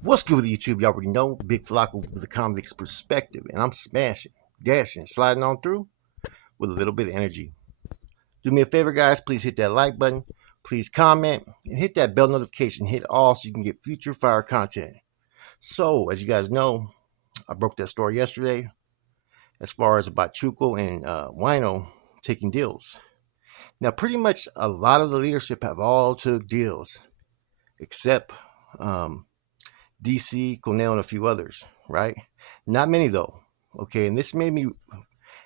What's good with YouTube? You already know Big Flocko with a convict's perspective, and I'm smashing, dashing, sliding on through with a little bit of energy. Do me a favor, guys. Please hit that like button. Please comment and hit that bell notification. Hit all so you can get future fire content. So, as you guys know, I broke that story yesterday as far as about Chuco and Wino taking deals. Now, pretty much a lot of the leadership have all took deals, except um, DC, Conejo, and a few others, right? Not many though. Okay, and this made me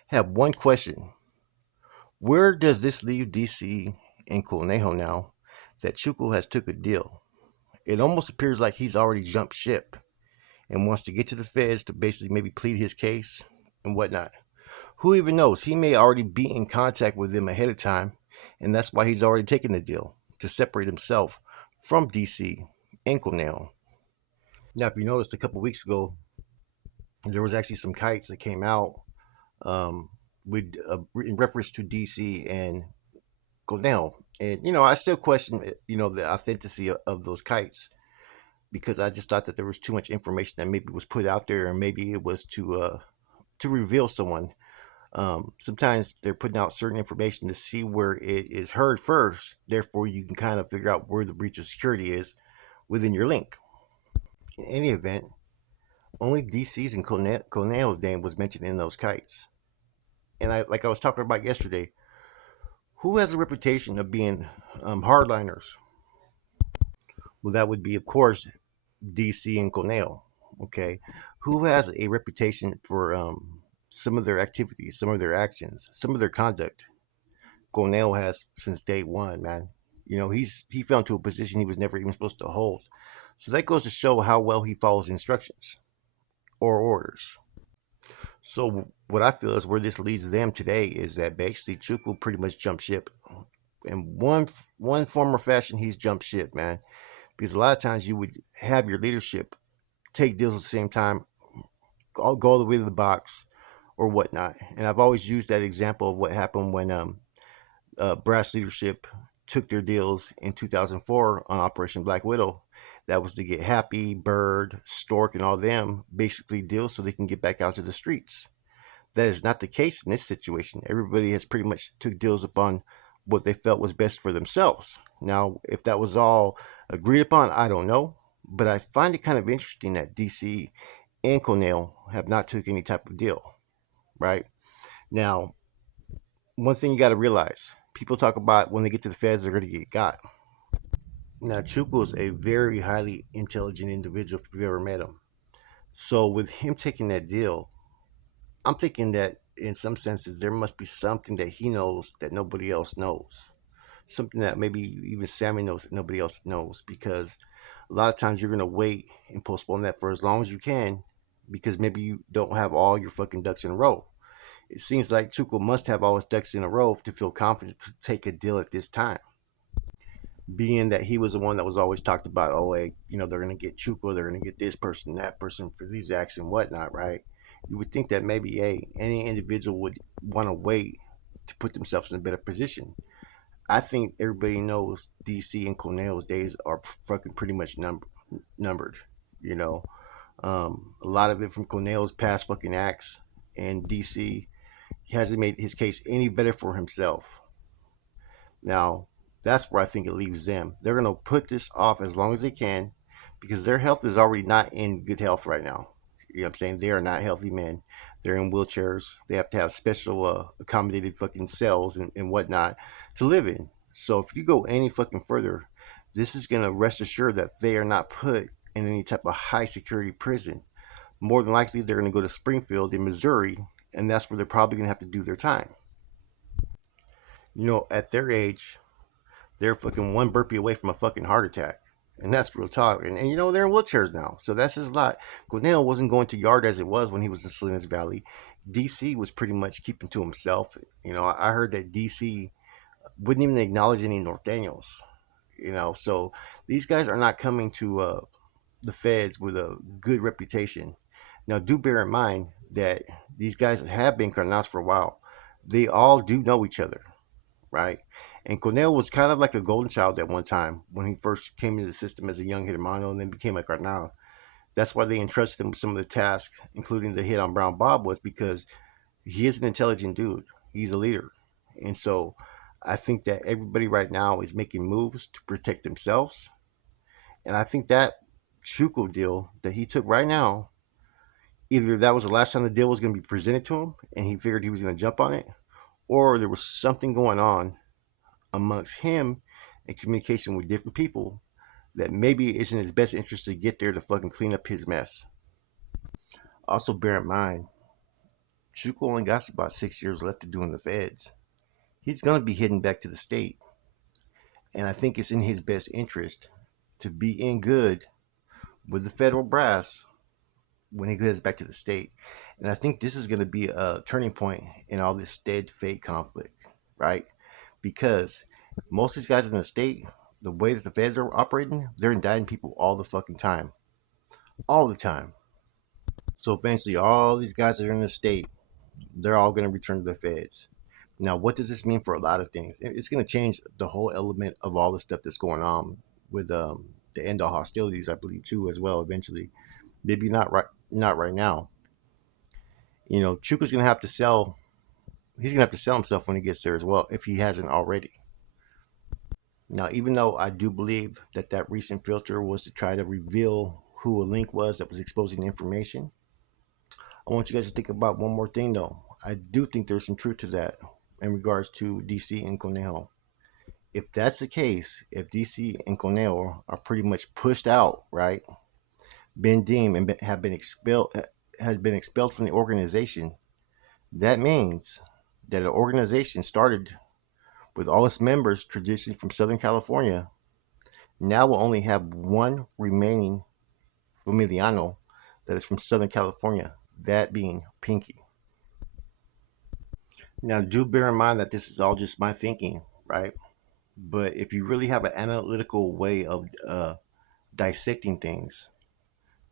have one question. Where does this leave DC and Conejo now that Chuco has took a deal? It almost appears like he's already jumped ship and wants to get to the feds to basically maybe plead his case and whatnot. Who even knows? He may already be in contact with them ahead of time, and that's why he's already taken the deal to separate himself from DC and Conejo. Now, if you noticed a couple weeks ago, there was actually some kites that came out um, with in reference to DC and Conejo. And I still question the authenticity of those kites because I just thought that there was too much information that maybe was put out there, and maybe it was to reveal someone. Sometimes they're putting out certain information to see where it is heard first. Therefore, you can kind of figure out where the breach of security is within your link. In any event, only DC's and Conejo's name was mentioned in those kites. And like I was talking about yesterday, who has a reputation of being hardliners? Well, that would be, of course, DC and Conejo. Okay, who has a reputation for some of their activities, some of their actions, some of their conduct? Conejo has since day one, man. He fell into a position he was never even supposed to hold. So that goes to show how well he follows instructions or orders. So what I feel is where this leads them today is that basically Chuku pretty much jumped ship. In one form or fashion, he's jumped ship, man. Because a lot of times you would have your leadership take deals at the same time, go all the way to the box or whatnot. And I've always used that example of what happened when brass leadership took their deals in 2004 on Operation Black Widow. That was to get Happy, Bird, Stork, and all them basically deals so they can get back out to the streets. That is not the case in this situation. Everybody has pretty much took deals upon what they felt was best for themselves. Now, if that was all agreed upon, I don't know. But I find it kind of interesting that DC and Cornell have not took any type of deal, right? Now, one thing you got to realize, people talk about when they get to the feds, they're going to get got. Now, Chuko is a very highly intelligent individual if you've ever met him. So with him taking that deal, I'm thinking that in some senses there must be something that he knows that nobody else knows. Something that maybe even Sammy knows that nobody else knows, because a lot of times you're gonna wait and postpone that for as long as you can because maybe you don't have all your fucking ducks in a row. It seems like Chuko must have all his ducks in a row to feel confident to take a deal at this time. Being that he was the one that was always talked about, oh, hey, they're gonna get Chuko, they're gonna get this person, that person for these acts and whatnot, right? You would think that maybe, hey, any individual would want to wait to put themselves in a better position. I think everybody knows DC and Cornell's days are fucking pretty much numbered. You know, a lot of it from Cornell's past fucking acts, and DC hasn't made his case any better for himself. Now, that's where I think it leaves them. They're gonna put this off as long as they can because their health is already not in good health right now. You know what I'm saying? They are not healthy men. They're in wheelchairs. They have to have special accommodated fucking cells and whatnot to live in. So if you go any fucking further, this is gonna rest assured that they are not put in any type of high security prison. More than likely, they're gonna go to Springfield in Missouri, and that's where they're probably gonna have to do their time. At their age, they're fucking one burpee away from a fucking heart attack. And that's real talk. And they're in wheelchairs now. So that's his lot. Cornell wasn't going to yard as it was when he was in Salinas Valley. DC was pretty much keeping to himself. I heard that DC wouldn't even acknowledge any North Daniels. So these guys are not coming to the feds with a good reputation. Now, do bear in mind that these guys have been carnas for a while. They all do know each other, right? And Cornell was kind of like a golden child at one time when he first came into the system as a young hermano and then became a carnal. That's why they entrusted him with some of the tasks, including the hit on Brown Bob, was because he is an intelligent dude. He's a leader. And so I think that everybody right now is making moves to protect themselves. And I think that Chuco deal that he took right now, either that was the last time the deal was going to be presented to him and he figured he was going to jump on it, or there was something going on amongst him and communication with different people that maybe it's in his best interest to get there to fucking clean up his mess. Also, bear in mind, Chuko only got about 6 years left to do in the feds. He's going to be heading back to the state. And I think it's in his best interest to be in good with the federal brass when he goes back to the state. And I think this is going to be a turning point in all this state fate conflict, right? Because most of these guys in the state, the way that the feds are operating, they're indicting people all the fucking time. All the time. So eventually, all these guys that are in the state, they're all going to return to the feds. Now, what does this mean for a lot of things? It's going to change the whole element of all the stuff that's going on with the end all hostilities, I believe, too, as well. Eventually, maybe not right now. You know, Chuka's going to have to sell. He's going to have to sell himself when he gets there as well, if he hasn't already. Now, even though I do believe that that recent filter was to try to reveal who a link was that was exposing information, I want you guys to think about one more thing, though. I do think there's some truth to that in regards to DC and Conejo. If that's the case, if DC and Conejo are pretty much pushed out, right, been deemed and have been expelled, has been expelled from the organization, that means that an organization started with all its members traditionally from Southern California now will only have one remaining familiano that is from Southern California, that being Pinky. Now, do bear in mind that this is all just my thinking, right? But if you really have an analytical way of dissecting things,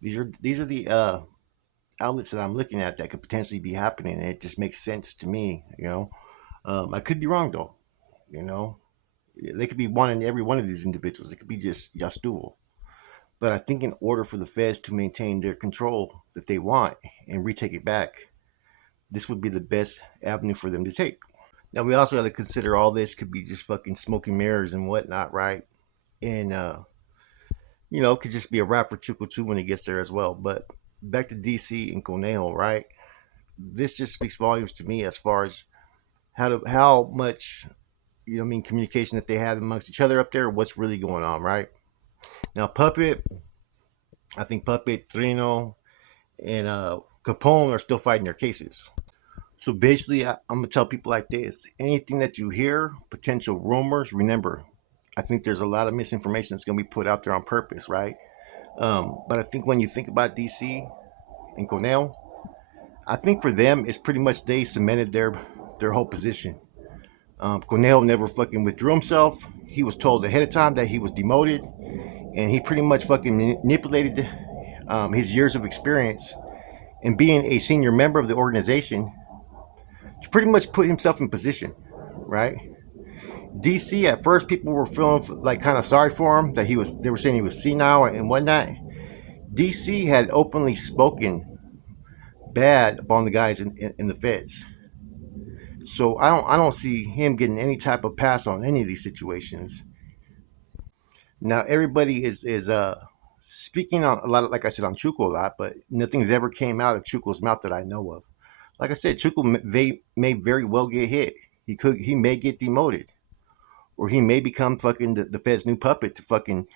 these are the outlets that I'm looking at that could potentially be happening. And it just makes sense to me, you know. I could be wrong though, you know. They could be one in every one of these individuals. It could be just Yastuvo. But I think in order for the feds to maintain their control that they want and retake it back, this would be the best avenue for them to take. Now we also got to consider all this could be just fucking smoking mirrors and whatnot, right? And you know, it could just be a wrap for Chuco too when he gets there as well. But back to DC and Conejo, right? This just speaks volumes to me as far as how much, you know, I mean, communication that they have amongst each other up there. What's really going on, right? Now, Puppet, I think Puppet, Trino, and Capone are still fighting their cases. So basically, I'm gonna tell people like this: anything that you hear, potential rumors, remember, I think there's a lot of misinformation that's gonna be put out there on purpose, right? But I think when you think about DC and Cornell, I think for them, it's pretty much they cemented their whole position. Cornell never fucking withdrew himself. He was told ahead of time that he was demoted, and he pretty much fucking manipulated his years of experience and being a senior member of the organization to pretty much put himself in position, right? DC at first people were feeling like kind of sorry for him that they were saying he was senile and whatnot. DC had openly spoken bad upon the guys in the feds. So I don't see him getting any type of pass on any of these situations. Now everybody is speaking on a lot of, like I said, on Chuco a lot, but nothing's ever came out of Chuco's mouth that I know of. Like I said, Chuco may very well get hit. He may get demoted, or he may become fucking the Fed's new puppet to fucking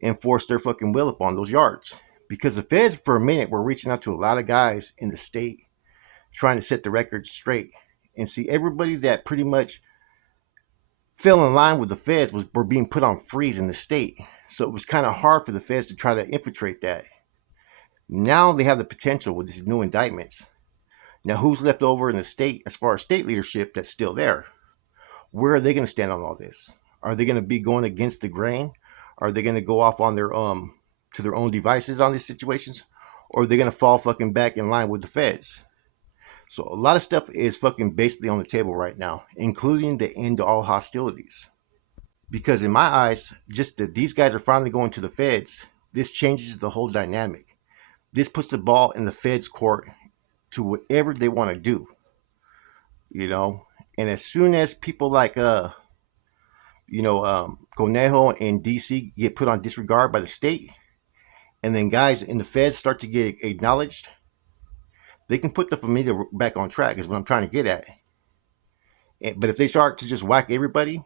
enforce their fucking will upon those yards. Because the Feds, for a minute, were reaching out to a lot of guys in the state, trying to set the record straight, and see everybody that pretty much fell in line with the Feds were being put on freeze in the state. So it was kind of hard for the Feds to try to infiltrate that. Now they have the potential with these new indictments. Now who's left over in the state as far as state leadership that's still there? Where are they going to stand on all this? Are they going to be going against the grain? Are they going to go off on their to their own devices on these situations? Or are they going to fall fucking back in line with the feds? So a lot of stuff is fucking basically on the table right now, including the end to all hostilities. Because in my eyes, just that these guys are finally going to the feds, this changes the whole dynamic. this puts the ball in the Fed's court to whatever they want to do, you know. And as soon as people like Conejo in DC get put on disregard by the state, and then guys in the Feds start to get acknowledged, they can put the familia back on track. Is what I'm trying to get at. But if they start to just whack everybody,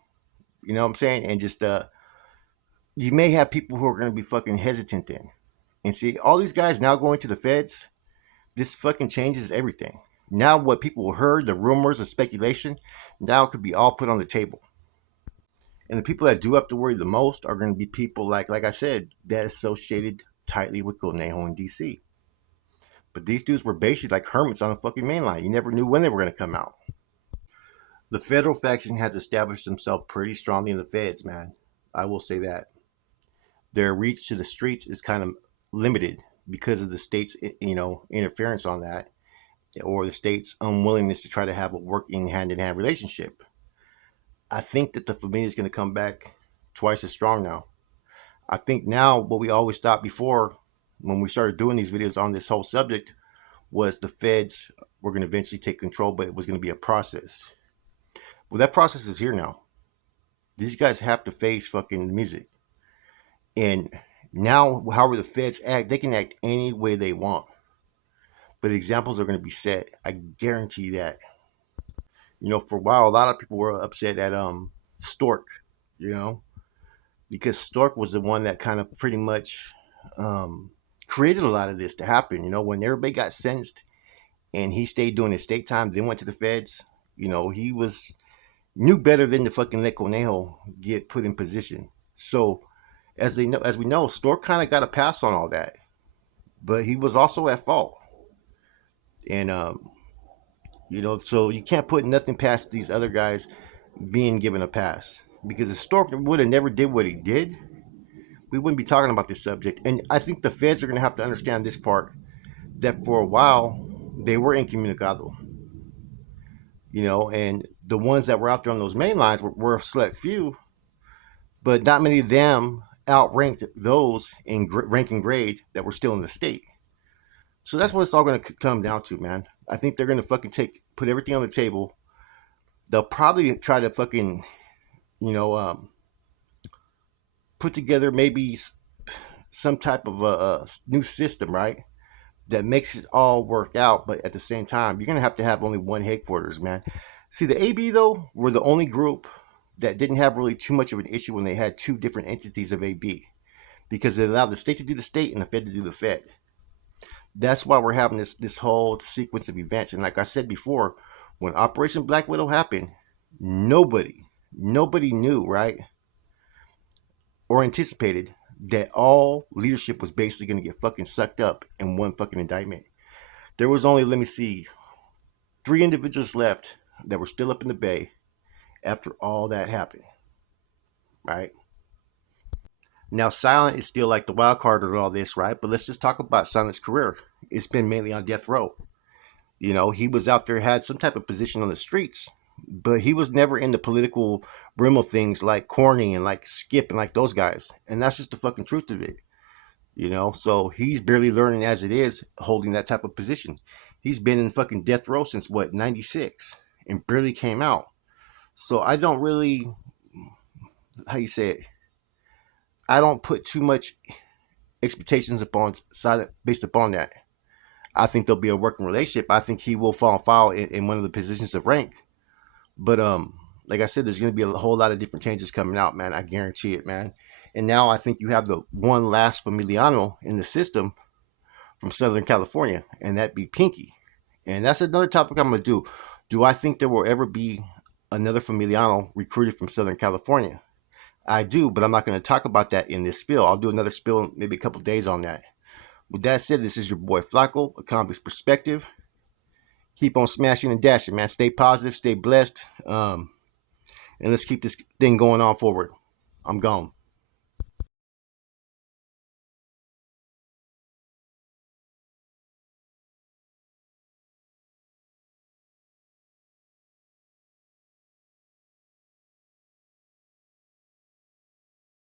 you know what I'm saying, and just you may have people who are going to be fucking hesitant then. And see, all these guys now going to the Feds, this fucking changes everything. Now, what people heard, the rumors, the speculation, now could be all put on the table. And the people that do have to worry the most are going to be people like I said, that associated tightly with Conejo in DC. But these dudes were basically like hermits on the fucking mainline. You never knew when they were going to come out. The federal faction has established themselves pretty strongly in the Feds, man. I will say that. Their reach to the streets is kind of limited because of the state's, interference on that, or the state's unwillingness to try to have a working hand-in-hand relationship. I think that the familia is going to come back twice as strong now. I think now what we always thought before when we started doing these videos on this whole subject was the Feds were going to eventually take control, but it was going to be a process. Well, that process is here now. These guys have to face fucking music. And now, however the Feds act, they can act any way they want. But examples are going to be set. I guarantee that. For a while, a lot of people were upset at Stork, because Stork was the one that kind of pretty much created a lot of this to happen. When everybody got sentenced and he stayed doing his state time, then went to the Feds, he knew better than to fucking let Conejo get put in position. So as we know, Stork kind of got a pass on all that, but he was also at fault. And so you can't put nothing past these other guys being given a pass, because if Stork would have never did what he did, we wouldn't be talking about this subject. And I think the Feds are going to have to understand this part, that for a while they were incommunicado, and the ones that were out there on those main lines were a select few, but not many of them outranked those in rank and grade that were still in the state. So that's what it's all going to come down to, man. I think they're going to fucking put everything on the table. They'll probably try to fucking, put together maybe some type of a new system, right? That makes it all work out. But at the same time, you're going to have only one headquarters, man. See, the AB, though, were the only group that didn't have really too much of an issue when they had two different entities of AB, because it allowed the state to do the state and the Fed to do the Fed. That's why we're having this whole sequence of events. And like I said before, when Operation Black Widow happened, nobody knew, right, or anticipated that all leadership was basically going to get fucking sucked up in one fucking indictment. There was only, 3 individuals left that were still up in the bay after all that happened, right? Now, Silent is still like the wild card of all this, right? But let's just talk about Silent's career. It's been mainly on death row. He was out there, had some type of position on the streets, but he was never in the political realm of things like Corny and like Skip and like those guys. And that's just the fucking truth of it. So he's barely learning as it is, holding that type of position. He's been in fucking death row since 96 and barely came out. So I don't really, how you say it, I don't put too much expectations upon Silent based upon that. I think there'll be a working relationship. I think he will fall foul in one of the positions of rank. But like I said, there's going to be a whole lot of different changes coming out, man. I guarantee it, man. And now I think you have the one last Familiano in the system from Southern California, and that'd be Pinky. And that's another topic I'm going to do. Do I think there will ever be another Familiano recruited from Southern California? I do, but I'm not going to talk about that in this spill. I'll do another spill in maybe a couple days on that. With that said, this is your boy Flacco, a convict's perspective. Keep on smashing and dashing, man. Stay positive, stay blessed, and let's keep this thing going on forward. I'm gone.